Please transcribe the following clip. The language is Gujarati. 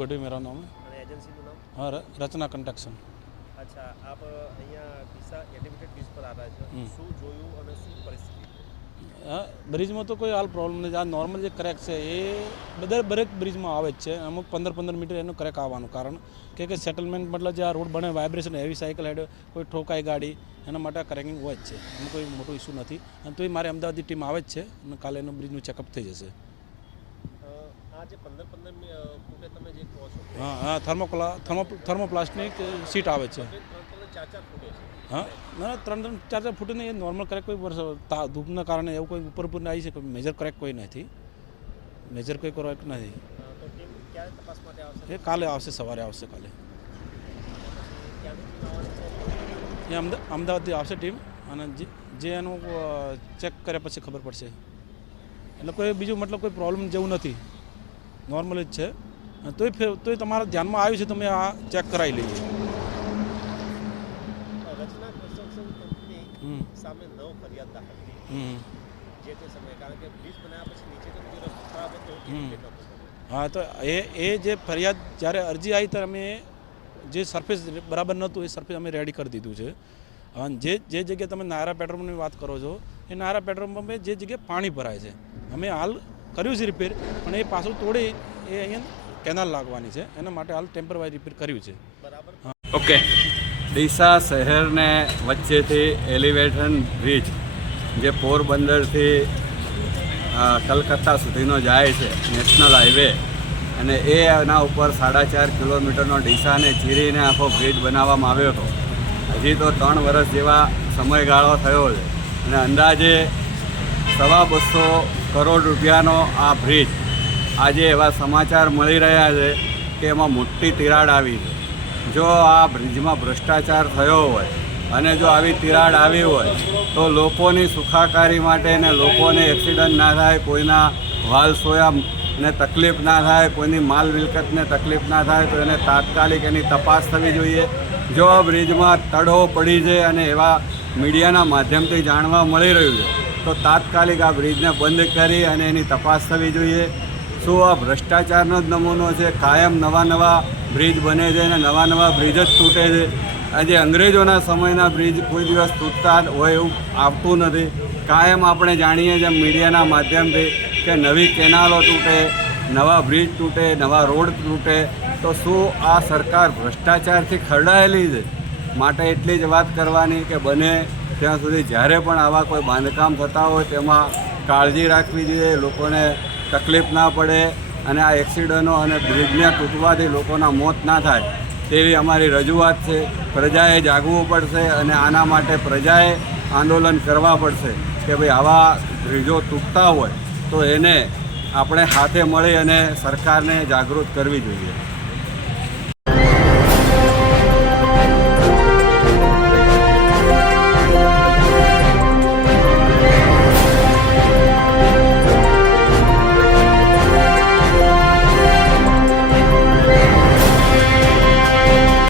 गढ़वी मेरा नाम है। एजेंसी का नाम? हाँ, रचना कंस्ट्रक्शन। अच्छा, आप અહીંયા ડીસા એલિવેટેડ બ્રિજ પર આવ્યા છો, શું જોયું અને શું પરિસ્થિતિ? ब्रिज में तो कोई हाल प्रॉब्लम नहीं। आ नॉर्मल जो क्रेक है ये दरेक ब्रिज में आवे छे। अमुक 15-15 मीटर एनु क्रेक आवવાનું कारण કે સેટલમેન્ટ मतलब જે આ રોડ બને વાઇબ્રેશન હેવી સાયકલ હેડ કોઈ ઠોકાય ગાડી એના માટે ક્રેકિંગ હોય જ છે। એનું કોઈ મોટું ઇસ્યુ નથી અને તોય મારે અમદાવાદની ટીમ આવે જ છે અને કાલે એનું બ્રિજનું ચેકઅપ થઈ જશે। આ જે 15-15 ફૂટે તમે જે કહો છો, હા હા, થર્મોપ્લાસ્ટિક સીટ આવે છે। 3-4 ફૂટે છે? हाँ ना, 3-4 फूट नहीं, नॉर्मल क्रेक कोई धूपना कारण एवं कोई ऊपर आई है, कोई मेजर क्रेक कोई नहीं, मेजर कोई क्रेक नहीं। તો ટીમ ક્યારે તપાસ માટે આવશે? ये काले आवश्य सवारे आवश्य काले ये अमदावाद आवश्य टीम અને જે એનું ચેક કર્યા પછી ખબર પડશે। એટલે કોઈ બીજું मतलब કોઈ પ્રોબ્લેમ જેવું નથી, નોર્મલ જ છે। તોય તમારા ધ્યાનમાં આવ્યું છે, તમે આ ચેક કરાવી લઈએ। રચના કન્સ્ટ્રક્શન કંપની સામે 9 ફરિયાદ દાખલ થઈ જે તે સમયે, કારણ કે બ્રિજ બનાવ્યા પછી નીચે તો બીજો રસ્તો ખરાબ હતો। हाँ, तो ये जे फरियाद જ્યારે અરજી આવી ત્યારે અમે જે સરફેસ બરાબર નહોતું એ સરફેસ અમે રેડી કરી દીધું છે। અને જે જગ્યાએ તમે નાયરા પેટ્રોલ પંપની વાત કરો છો એ નાયરા પેટ્રોલ પંપે જે જગ્યાએ પાણી ભરાય છે અમે હાલ કર્યું છે રિપેર, પણ એ પાછું તોડી એ અહીંયા કેનાલ લાગવાની છે, એના માટે હાલ ટેમ્પરરી રિપેર કર્યું છે। બરાબર। ઓકે, ડીસા શહેરને વચ્ચેથી એલિવેશન બ્રિજ જે પોરબંદરથી કલકત્તા સુધીનો જાય છે નેશનલ હાઈવે, અને એના ઉપર 4.5 કિલોમીટરનો ડીસાને ચીરીને આખો બ્રિજ બનાવવામાં આવ્યો હતો। હજી તો 3 વર્ષ જેવા સમયગાળો થયો છે અને અંદાજે 250 કરોડ રૂપિયાનો આ બ્રિજ આજે એવા સમાચાર મળી રહ્યા છે કે એમાં મોટી તિરાડ આવી છે। જો આ બ્રિજમાં ભ્રષ્ટાચાર થયો હોય અને જો આવી તિરાડ આવી હોય તો લોકોની સુખાકારી માટે ને લોકોને એક્સિડન્ટ ના થાય, કોઈના વાલ સોયાને તકલીફ ના થાય, કોઈની માલ મિલકતને તકલીફ ના થાય, તો એને તાત્કાલિક એની તપાસ થવી જોઈએ। જો આ બ્રિજમાં તડો પડી છે અને એવા મીડિયાના માધ્યમથી જાણવા મળી રહ્યું છે તો તાત્કાલિક આ બ્રિજને બંધ કરી અને એની તપાસ થવી જોઈએ। શું આ ભ્રષ્ટાચારનો જ નમૂનો છે? કાયમ નવા બ્રિજ બને છે અને નવા બ્રિજ જ તૂટે છે। આજે અંગ્રેજોના સમયના બ્રિજ કોઈ દિવસ તૂટતા હોય એવું આવતું નથી। કાયમ આપણે જાણીએ છીએ મીડિયાના માધ્યમથી કે નવી કેનાલો તૂટે, નવા બ્રિજ તૂટે, નવા રોડ તૂટે, તો શું આ સરકાર ભ્રષ્ટાચારથી ખરડાયેલી છે? માટે એટલી જ વાત કરવાની કે બને ત્યાં સુધી જ્યારે પણ આવા કોઈ બાંધકામ થતા હોય તેમાં કાળજી રાખવી જોઈએ, લોકોને તકલીફ ના પડે અને આ એક્સિડન્ટો અને બ્રિજને તૂટવાથી લોકોના મોત ના થાય તેવી અમારી રજૂઆત છે। પ્રજાએ જાગવું પડશે અને આના માટે પ્રજાએ આંદોલન કરવા પડશે કે ભાઈ આવા બ્રિજો તૂટતા હોય તો એને આપણે હાથે મળી અને સરકારને જાગૃત કરવી જોઈએ।